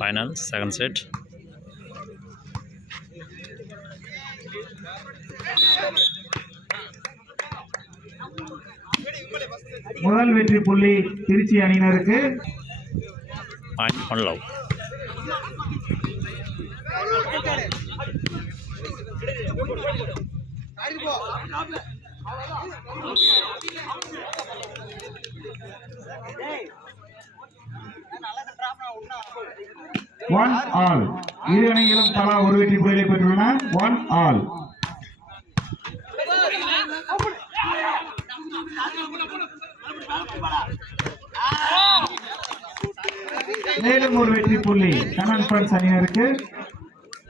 Final, second set. முதல் வெற்றி புள்ளி திருச்சி அணியினருக்கு. Point one love. One all. இரு அணிகளும் தலா ஒரு வெற்றி புள்ளியை பெற்றுள்ளன. One all. மேலும் ஒரு வெற்றி புள்ளி கண்ணன் பன்ஸ் அணியினருக்கு.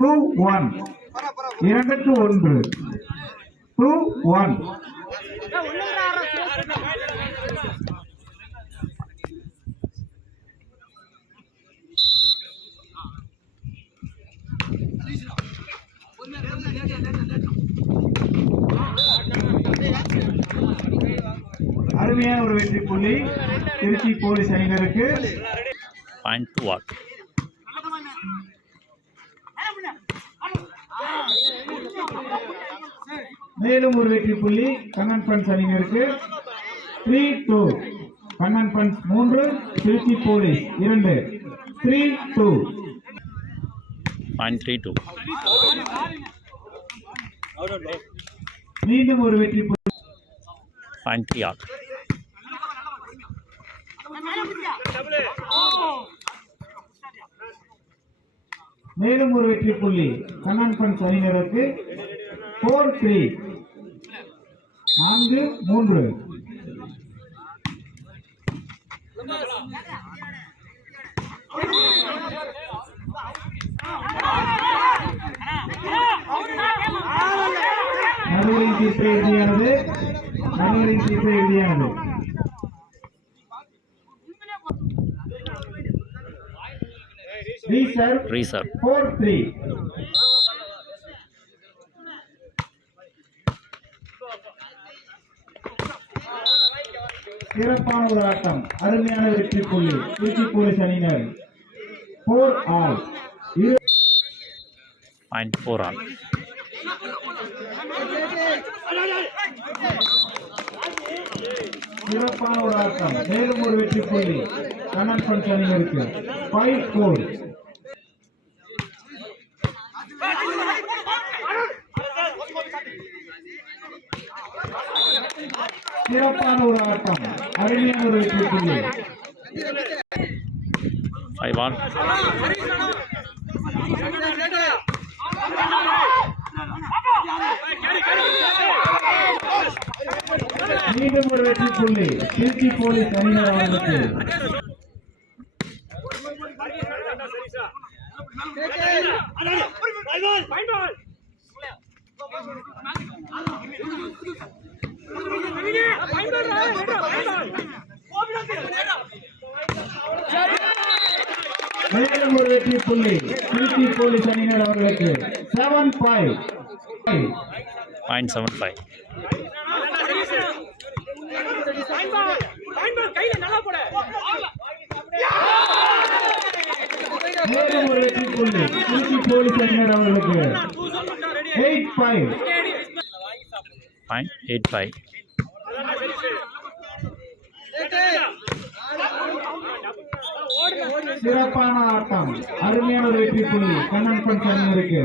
2-1. 2-1. 2-1. அருமையான ஒரு வெற்றி புள்ளி திருச்சி போலீஸ் அணியினருக்கு. Point two watt. மேலும் ஒரு வெற்றி புள்ளி கண்ணன் பன்ஸ் அணியினருக்கு. 3-2. Kannan buns 3, Trichy police 2. 3-2. Point 3-2. மீண்டும் ஒரு வெற்றி புள்ளி. Point 3 watt. மேலும் ஒரு வெற்றி புள்ளி கண்ணன் பன்ஸ் அணியினருக்கு. 4-3. 4-3. நடுவரின் தீர்ப்பு இறுதியானது. நடுவரின் தீர்ப்பு இறுதியானது. Reserve. 4-3. சிறப்பான ஒரு ஆட்டம். அருமையான வெற்றி புள்ளி திருச்சி போலீஸ் அணியினர். 4 all. Point 4 all. சிறப்பான ஒரு ஆட்டம். மேலும் ஒரு வெற்றி புள்ளி கண்ணன் பன்ஸ் அணியினருக்கு. 5-4. சிறப்பான ஒரு ஆட்டம். அருமையான ஒரு வெற்றி புள்ளி. 5 all. மீண்டும் ஒரு வெற்றி புள்ளி திருச்சி போலீஸ் அணியினர் அவர்களுக்கு. மேலும் ஒரு வெற்றி புள்ளி திருச்சி போலீஸ் அணியினர் அவர்களுக்கு. 7-5. Point 7-5. மேலும் ஒரு வெற்றி புள்ளி திருச்சி போலீஸ் அணியினர் அவர்களுக்கு. 8-5. Point 8-5. சிறப்பான ஆட்டம். அருமையான ஒரு வெற்றி புள்ளி கண்ணன் பன்ஸ் அணியினருக்கு.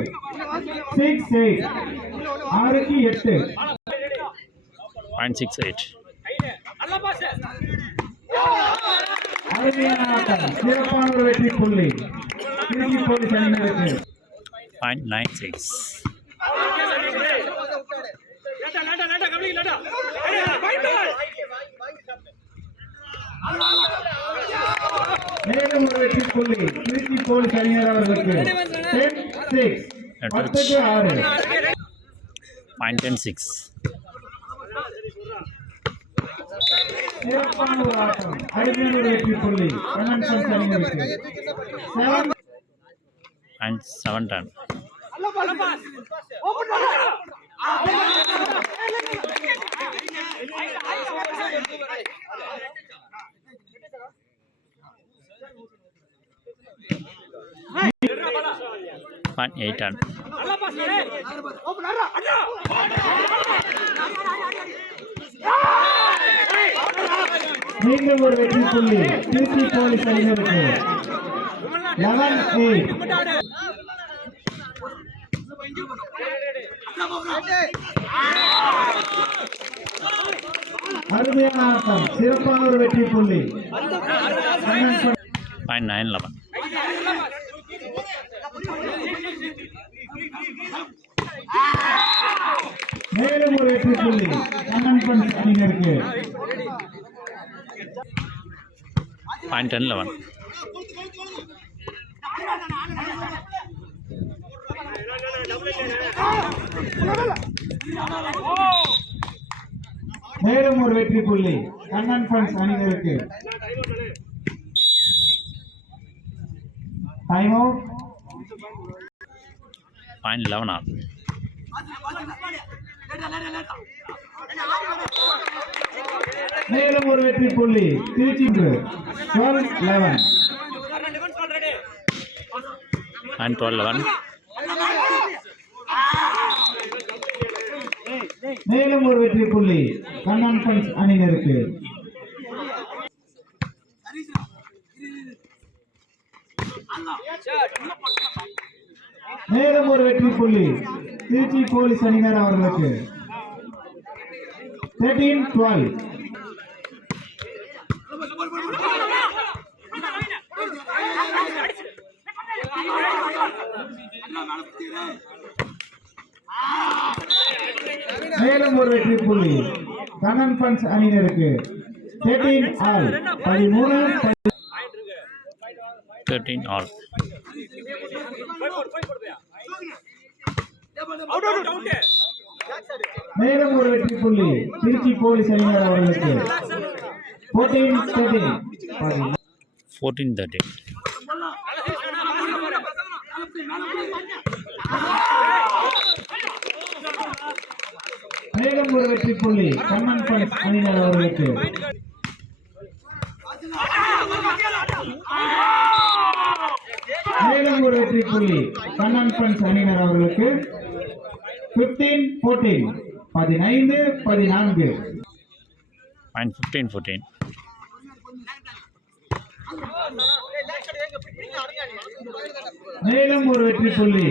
6-8. 6-8. Point 6-8. அருமையான ஆட்டம். சிறப்பான ஒரு வெற்றி புள்ளி திருச்சி போலீஸ் அணியினருக்கு. Point 9-6. மேலும் ஒரு வெற்றி புள்ளி திருச்சி போலீஸ் அணியினர் அவர்களுக்கு. 10-6. 10-6. Point 10-6. சிறப்பான ஒரு ஆட்டம். அருமையான ஒரு வெற்றி புள்ளி கண்ணன் பன்ஸ் அணியினருக்கு. 7 and 7-10. Point 8 run. மீண்டும் ஒரு வெற்றி புள்ளி திருச்சி போலீஸ் அணியினருக்கு 11-8. அருமையான ஆட்டம், சிறப்பான ஒரு வெற்றி புள்ளி. பாயிண்ட் 9-11. மேலும் ஒரு வெற்றி புள்ளி கண்ணன் பஞ்ச் அணியினருக்கு. பாயிண்ட் 10-11. மேலும் ஒரு வெற்றி புள்ளி கண்ணன் பஞ்ச் அணியினருக்கு. Time out. Point 11 all. மேலும் ஒரு வெற்றி புள்ளி திருச்சி 12-11. பாயிண்ட் 12-11. மேலும் ஒரு வெற்றி புள்ளி கண்ணன் பஞ்ச் அணியினருக்கு. மேலும் ஒரு வெற்றி புள்ளி திருச்சி போலீஸ் அணியினர் அவர்களுக்கு. 13-12. மேலும் ஒரு வெற்றி புள்ளி கண்ணன் பஞ்ச் அணியினருக்கு. 13-all. 13 ஆல். மேலும் ஒரு வெற்றி புள்ளி திருச்சி போலீஸ் அணியினர் அவர்களுக்கு. 14-13. 14-13. மேலும் ஒரு வெற்றி புள்ளி கண்ணன் பஞ்ச் அணியினர் அவர்களுக்கு. மேலும் ஒரு வெற்றி புள்ளி கண்ணன் பஞ்ச் அணியினர் அவர்களுக்கு. 15-14. 15-14. பாயிண்ட் 15-14. மேலும் ஒரு வெற்றி புள்ளி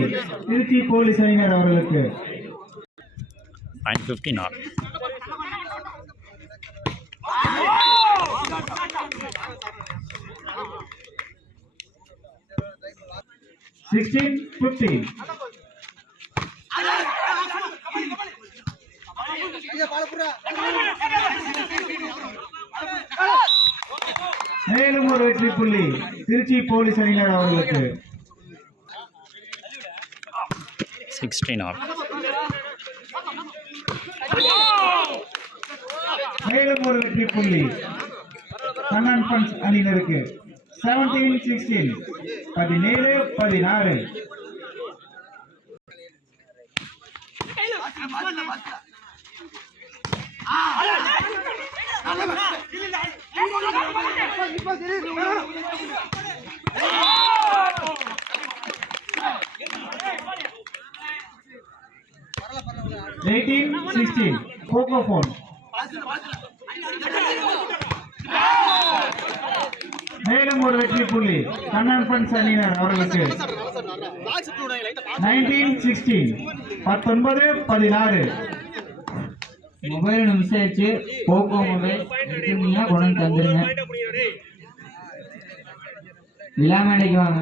திருச்சி போலீஸ் அணியினர் அவர்களுக்கு. Point 15 all. Sixteen, 15. மேலும் ஒரு வெற்றி புள்ளி திருச்சி போலீஸ் அணியினர் அவர்களுக்கு. 16 ஆல். மேலும் ஒரு வெற்றி புள்ளி கண்ணன் பஞ்ச் அணியினருக்கு. 17-16. 17-16. Eighteen, 16. Poco phone. மேலும் ஒரு வெற்றி புள்ளி கண்ணன் பஞ்ச் அணியினர் அவர்களுக்கு. 19-16. 19-16. மொபைல் மிஸ் ஆயிடுச்சு. போக்கோ மொபைல் எடுத்துருந்தீங்கன்னா கொண்டு வந்து தந்துருங்க. விழா மேடைக்கு வாங்க.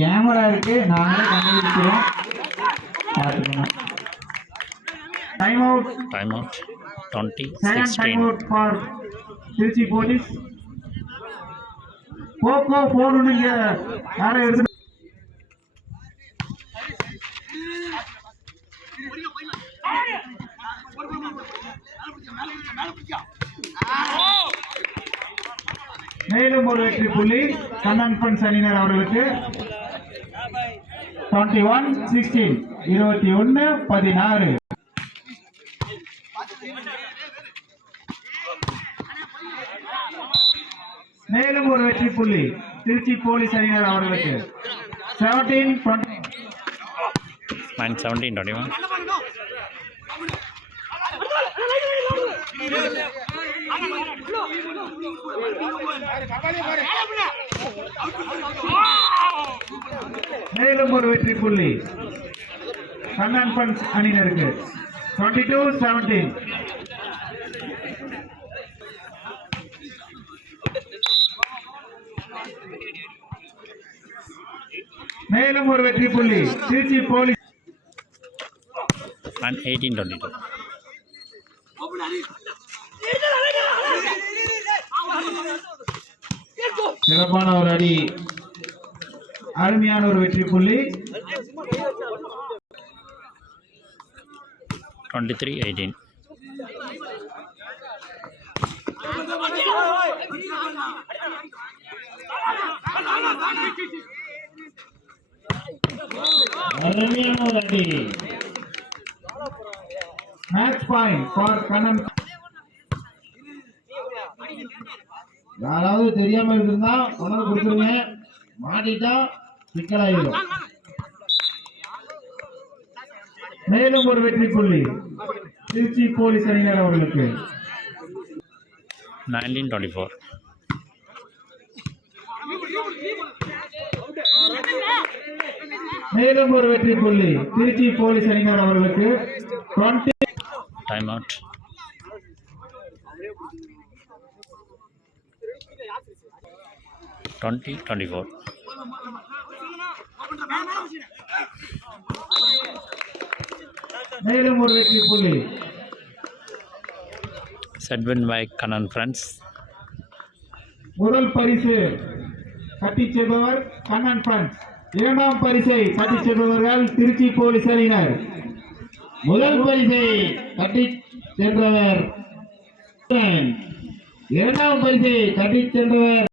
கேமரா இருக்கு, நாங்களே கண்டுபிடிக்கிறோம், பார்த்துக்கணும். Time out. Time out. Second time 20-16. out for Trichy police. போக்கோ போன் நீங்க யாரை எடுத்து மேலும் ஒரு வெற்றி புள்ளி கண்ணன் பஞ்ச் அணியினர் அவர்களுக்கு. 21-16. 21-16. மேலும் ஒரு வெற்றி புள்ளி திருச்சி போலீஸ் அணியினர் அவர்களுக்கு 17-20. Minus 17-21. மேலும் ஒரு வெற்றி புள்ளி கண்ணன் பஞ்ச் அணியினருக்கு 22-17. மேலும் ஒரு வெற்றி புள்ளி திருச்சி போலீஸ் And 18-22. சிறப்பான ஒரு அடி, அருமையான ஒரு வெற்றி புள்ளி. 23-18. அருமையான ஒரு அடி. Match point for Kannan. யாராவது தெரியாம இருந்தா உணவு கொடுத்துருங்க, மாட்டிட்டா சிக்கலாயிடும். மேலும் ஒரு வெற்றி புள்ளி திருச்சி போலீஸ் அணியினர் அவர்களுக்கு 19-24. மேலும் ஒரு வெற்றி புள்ளி திருச்சி போலீஸ் அணியினர் அவர்களுக்கு 20. Time out. (20-24). மேலும் ஒரு வெற்றி புள்ளி Set win by Kannan friends. முதல் பரிசு தட்டிச் செல்பவர் கண்ணன் பஞ்ச். இரண்டாம் பரிசை தட்டிச் செல்பவர்கள் திருச்சி போலீஸ் அணியினர். முதல் பரிசை தட்டிச் சென்றவர், இரண்டாம் பரிசை தட்டிச் சென்றவர்